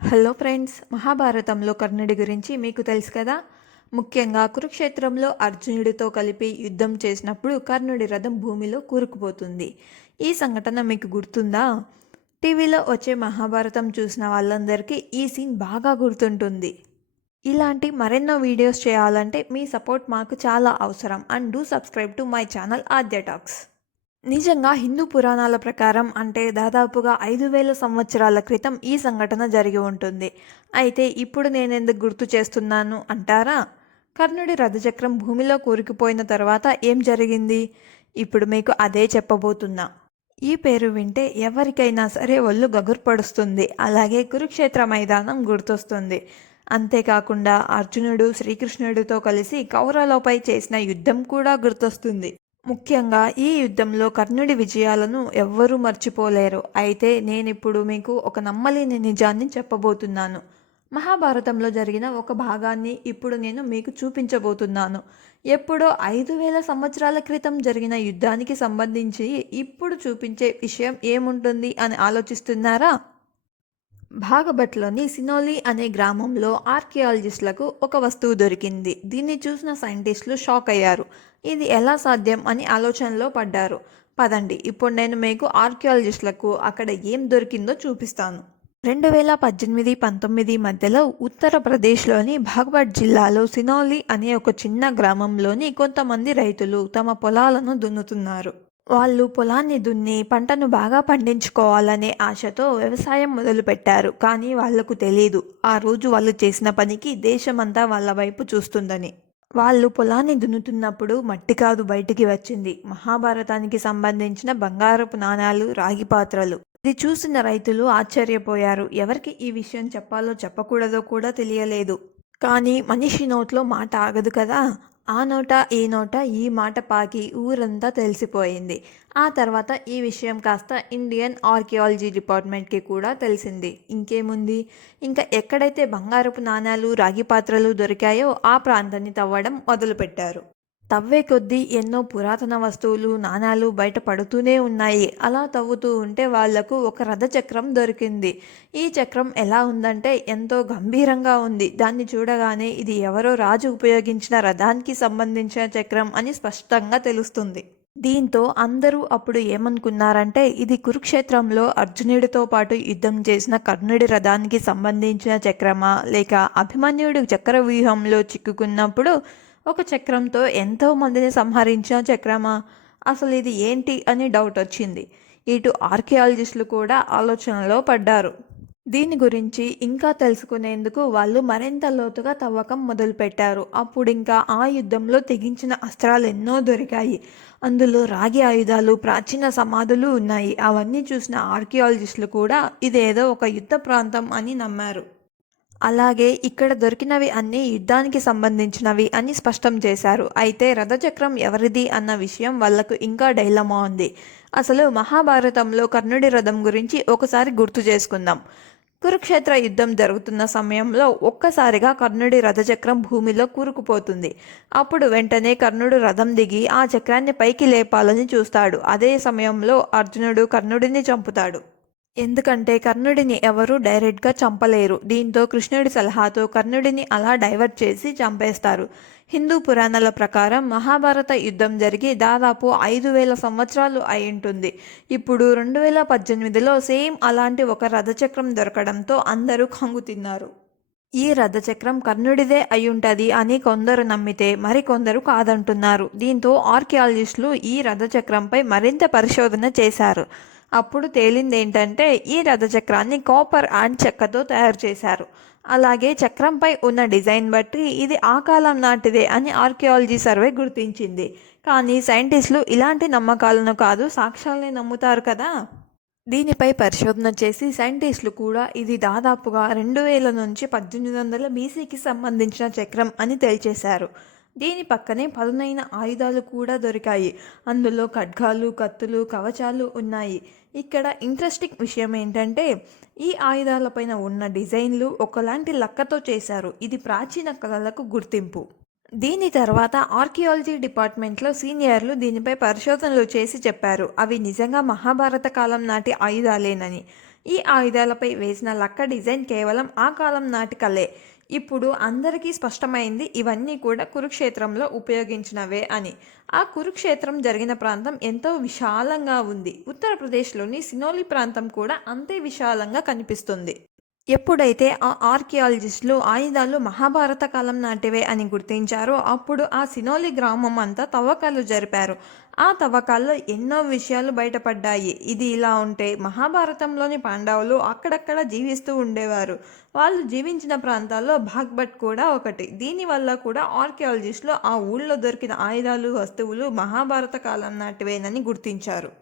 Hello friends, మహాభారతంలో కర్ణుడి గురించి మీకు తెలుసు కదా. ముఖ్యంగా కురుక్షేత్రంలో అర్జునుడితో కలిపి యుద్ధం చేసినప్పుడు కర్ణుడి రథం భూమిలో కూరుకుపోతుంది. ఈ సంఘటన మీకు గుర్తుందా? టీవీలో వచ్చే మహాభారతం చూసిన వాళ్ళందరికీ ఈ సీన్ బాగా గుర్తుంటుంది. ఇలాంటి మరెన్నో వీడియోస్ చేయాలంటే మీ సపోర్ట్ మాకు చాలా అవసరం. And do subscribe to my channel Aadya talks. నిజంగా హిందూ పురాణాల ప్రకారం అంటే దాదాపుగా 5,000 సంవత్సరాల క్రితం ఈ సంఘటన జరిగి ఉంటుంది. అయితే ఇప్పుడు నేనెందుకు గుర్తు చేస్తున్నాను అంటారా? కర్ణుడి రథచక్రం భూమిలో కూరుకుపోయిన తర్వాత ఏం జరిగింది? ఇప్పుడు మీకు అదే చెప్పబోతున్నా. ఈ పేరు వింటే ఎవరికైనా సరే ఒళ్ళు గగుర్పడుస్తుంది. అలాగే కురుక్షేత్ర మైదానం గుర్తొస్తుంది. అంతేకాకుండా అర్జునుడు శ్రీకృష్ణుడితో కలిసి కౌరవులపై చేసిన యుద్ధం కూడా గుర్తొస్తుంది. ముఖ్యంగా ఈ యుద్ధంలో కర్ణుడి విజయాలను ఎవ్వరూ మర్చిపోలేరు. అయితే నేనిప్పుడు మీకు ఒక నమ్మలేని నిజాన్ని చెప్పబోతున్నాను. మహాభారతంలో జరిగిన ఒక భాగాన్ని ఇప్పుడు నేను మీకు చూపించబోతున్నాను. ఎప్పుడో 5,000 సంవత్సరాల క్రితం జరిగిన యుద్ధానికి సంబంధించి ఇప్పుడు చూపించే విషయం ఏముంటుంది అని ఆలోచిస్తున్నారా? భాగబట్లోని సినోలి అనే గ్రామంలో ఆర్కియాలజిస్టులకు ఒక వస్తువు దొరికింది. దీన్ని చూసిన సైంటిస్టులు షాక్ అయ్యారు. ఇది ఎలా సాధ్యం అని ఆలోచనలో పడ్డారు. పదండి, ఇప్పుడు నేను మీకు ఆర్కియాలజిస్టులకు అక్కడ ఏం దొరికిందో చూపిస్తాను. 2018-19 మధ్యలో ఉత్తరప్రదేశ్లోని భాగవట్ జిల్లాలో సినోలి అనే ఒక చిన్న గ్రామంలోని కొంతమంది రైతులు తమ పొలాలను దున్నుతున్నారు. వాళ్ళు పొలాన్ని దున్ని పంటను బాగా పండించుకోవాలనే ఆశతో వ్యవసాయం మొదలుపెట్టారు. కానీ వాళ్లకు తెలీదు ఆ రోజు వాళ్ళు చేసిన పనికి దేశమంతా వాళ్ళ వైపు చూస్తుందని. వాళ్ళు పొలాన్ని దున్నుతున్నప్పుడు మట్టి కాదు బయటికి వచ్చింది, మహాభారతానికి సంబంధించిన బంగారపు నాణాలు, రాగి పాత్రలు. ఇది చూసిన రైతులు ఆశ్చర్యపోయారు. ఎవరికి ఈ విషయం చెప్పాలో చెప్పకూడదో కూడా తెలియలేదు. కానీ మనిషి నోట్లో మాట ఆగదు కదా. ఆ నోట ఈ నోట ఈ మాట పాకి ఊరంతా తెలిసిపోయింది. ఆ తర్వాత ఈ విషయం కాస్త ఇండియన్ ఆర్కియాలజీ డిపార్ట్మెంట్కి కూడా తెలిసింది. ఇంకేముంది, ఇంకా ఎక్కడైతే బంగారపు నాణాలు, రాగి పాత్రలు దొరికాయో ఆ ప్రాంతాన్ని తవ్వడం మొదలుపెట్టారు. తవ్వే కొద్దీ ఎన్నో పురాతన వస్తువులు, నాణాలు బయట పడుతూనే ఉన్నాయి. అలా తవ్వుతూ ఉంటే వాళ్లకు ఒక రథచక్రం దొరికింది. ఈ చక్రం ఎలా ఉందంటే ఎంతో గంభీరంగా ఉంది. దాన్ని చూడగానే ఇది ఎవరో రాజు ఉపయోగించిన రథానికి సంబంధించిన చక్రం అని స్పష్టంగా తెలుస్తుంది. దీంతో అందరూ అప్పుడు ఏమనుకున్నారంటే ఇది కురుక్షేత్రంలో అర్జునుడితో పాటు యుద్ధం చేసిన కర్ణుడి రథానికి సంబంధించిన చక్రమా, లేక అభిమన్యుడు చక్రవ్యూహంలో చిక్కుకున్నప్పుడు ఒక చక్రంతో ఎంతో మందిని సంహరించిన చక్రమా, అసలు ఇది ఏంటి అని డౌట్ వచ్చింది. ఇటు ఆర్కియాలజిస్టులు కూడా ఆలోచనలో పడ్డారు. దీని గురించి ఇంకా తెలుసుకునేందుకు వాళ్ళు మరింత లోతుగా తవ్వకం మొదలుపెట్టారు. అప్పుడు ఇంకా ఆ యుద్ధంలో తెగించిన అస్త్రాలు ఎన్నో దొరికాయి. అందులో రాగి ఆయుధాలు, ప్రాచీన సమాధులు ఉన్నాయి. అవన్నీ చూసిన ఆర్కియాలజిస్టులు కూడా ఇదేదో ఒక యుద్ధ ప్రాంతం అని నమ్మారు. అలాగే ఇక్కడ దొరికినవి అన్నీ యుద్ధానికి సంబంధించినవి అని స్పష్టం చేశారు. అయితే రథచక్రం ఎవరిది అన్న విషయం వాళ్లకు ఇంకా డైలమా ఉంది. అసలు మహాభారతంలో కర్ణుడి రథం గురించి ఒకసారి గుర్తు చేసుకుందాం. కురుక్షేత్ర యుద్ధం జరుగుతున్న సమయంలో ఒక్కసారిగా కర్ణుడి రథచక్రం భూమిలో కూరుకుపోతుంది. అప్పుడు వెంటనే కర్ణుడు రథం దిగి ఆ చక్రాన్ని పైకి లేపాలని చూస్తాడు. అదే సమయంలో అర్జునుడు కర్ణుడిని చంపుతాడు. ఎందుకంటే కర్ణుడిని ఎవరూ డైరెక్ట్గా చంపలేరు. దీంతో కృష్ణుడి సలహాతో కర్ణుడిని అలా డైవర్ట్ చేసి చంపేస్తారు. హిందూ పురాణాల ప్రకారం మహాభారత యుద్ధం జరిగి దాదాపు 5,000 సంవత్సరాలు అయింటుంది. ఇప్పుడు 2018లో సేమ్ అలాంటి ఒక రథచక్రం దొరకడంతో అందరూ కంగుతిన్నారు. ఈ రథచక్రం కర్ణుడిదే అయ్యుంటది అని కొందరు నమ్మితే మరికొందరు కాదంటున్నారు. దీంతో ఆర్కియాలజిస్టులు ఈ రథచక్రంపై మరింత పరిశోధన చేశారు. అప్పుడు తేలిందేంటంటే ఈ రథచక్రాన్ని కాపర్ అండ్ చెక్కతో తయారు చేశారు. అలాగే చక్రంపై ఉన్న డిజైన్ బట్టి ఇది ఆ కాలం నాటిదే అని ఆర్కియాలజీ సర్వే గుర్తించింది. కానీ సైంటిస్టులు ఇలాంటి నమ్మకాలను కాదు, సాక్ష్యాలని నమ్ముతారు కదా. దీనిపై పరిశోధన చేసి సైంటిస్టులు కూడా ఇది దాదాపుగా 2000 నుంచి 1800 బీసీకి సంబంధించిన చక్రం అని తేల్చేశారు. దీని పక్కనే పదునైన ఆయుధాలు కూడా దొరికాయి. అందులో ఖడ్గాలు, కత్తులు, కవచాలు ఉన్నాయి. ఇక్కడ ఇంట్రెస్టింగ్ విషయం ఏంటంటే ఈ ఆయుధాలపైన ఉన్న డిజైన్లు ఒకలాంటి లక్కతో చేశారు. ఇది ప్రాచీన కళలకు గుర్తింపు. దీని తర్వాత ఆర్కియాలజీ డిపార్ట్మెంట్లో సీనియర్లు దీనిపై పరిశోధనలు చేసి చెప్పారు అవి నిజంగా మహాభారత కాలం నాటి ఆయుధాలేనని. ఈ ఆయుధాలపై వేసిన లక్క డిజైన్ కేవలం ఆ కాలం నాటి కలే. ఇప్పుడు అందరికీ స్పష్టమైంది ఇవన్నీ కూడా కురుక్షేత్రంలో ఉపయోగించినవే అని. ఆ కురుక్షేత్రం జరిగిన ప్రాంతం ఎంతో విశాలంగా ఉంది. ఉత్తరప్రదేశ్లోని సినోలి ప్రాంతం కూడా అంతే విశాలంగా కనిపిస్తుంది. ఎప్పుడైతే ఆ ఆర్కియాలజిస్టులు ఆయుధాలు మహాభారత కాలం నాటివే అని గుర్తించారో అప్పుడు ఆ సినోలి గ్రామం అంతా తవ్వకాలు జరిపారు. ఆ తవ్వకాల్లో ఎన్నో విషయాలు బయటపడ్డాయి. ఇది ఇలా ఉంటే మహాభారతంలోని పాండవులు అక్కడక్కడ జీవిస్తూ ఉండేవారు. వాళ్ళు జీవించిన ప్రాంతాల్లో భాగ్భట్ కూడా ఒకటి. దీనివల్ల కూడా ఆర్కియాలజిస్టులు ఆ ఊళ్ళో దొరికిన ఆయుధాలు వస్తువులు మహాభారత కాలం నాటివేనని గుర్తించారు.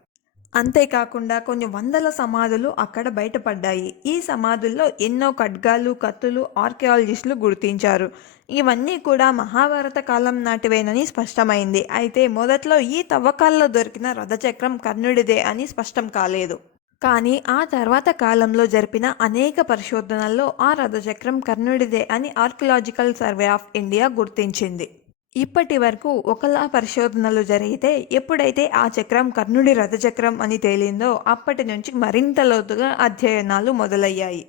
అంతేకాకుండా కొన్ని వందల సమాధులు అక్కడ బయటపడ్డాయి. ఈ సమాధుల్లో ఎన్నో ఖడ్గాలు, కత్తులు ఆర్కియాలజిస్టులు గుర్తించారు. ఇవన్నీ కూడా మహాభారత కాలం నాటివేనని స్పష్టమైంది. అయితే మొదట్లో ఈ తవ్వకాల్లో దొరికిన రథచక్రం కర్ణుడిదే అని స్పష్టం కాలేదు. కానీ ఆ తర్వాత కాలంలో జరిపిన అనేక పరిశోధనల్లో ఆ రథచక్రం కర్ణుడిదే అని ఆర్కియలాజికల్ సర్వే ఆఫ్ ఇండియా గుర్తించింది. ఇప్పటి వరకు ఒకలా పరిశోధనలు జరిగితే ఎప్పుడైతే ఆ చక్రం కర్ణుడి రథచక్రం అని తేలిందో అప్పటి నుంచి మరింత లోతుగా అధ్యయనాలు మొదలయ్యాయి.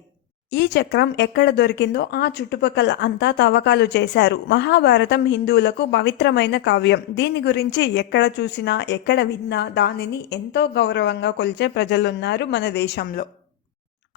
ఈ చక్రం ఎక్కడ దొరికిందో ఆ చుట్టుపక్కల అంతా తవ్వకాలు చేశారు. మహాభారతం హిందువులకు పవిత్రమైన కావ్యం. దీని గురించి ఎక్కడ చూసినా ఎక్కడ విన్నా దానిని ఎంతో గౌరవంగా కొలిచే ప్రజలున్నారు మన దేశంలో.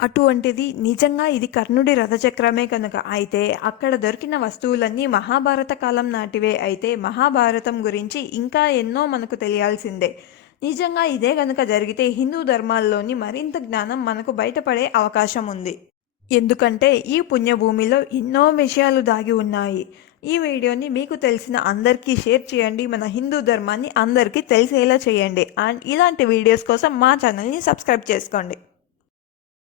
అటువంటిది నిజంగా ఇది కర్ణుడి రథచక్రమే కనుక అయితే అక్కడ దొరికిన వస్తువులన్నీ మహాభారత కాలం నాటివే అయితే మహాభారతం గురించి ఇంకా ఎన్నో మనకు తెలియాల్సిందే. నిజంగా ఇదే కనుక జరిగితే హిందూ ధర్మాల్లోని మరింత జ్ఞానం మనకు బయటపడే అవకాశం ఉంది. ఎందుకంటే ఈ పుణ్యభూమిలో ఎన్నో విషయాలు దాగి ఉన్నాయి. ఈ వీడియోని మీకు తెలిసిన అందరికీ షేర్ చేయండి. మన హిందూ ధర్మాన్ని అందరికీ తెలిసేలా చేయండి. అండ్ ఇలాంటి వీడియోస్ కోసం మా ఛానల్ని సబ్స్క్రైబ్ చేసుకోండి.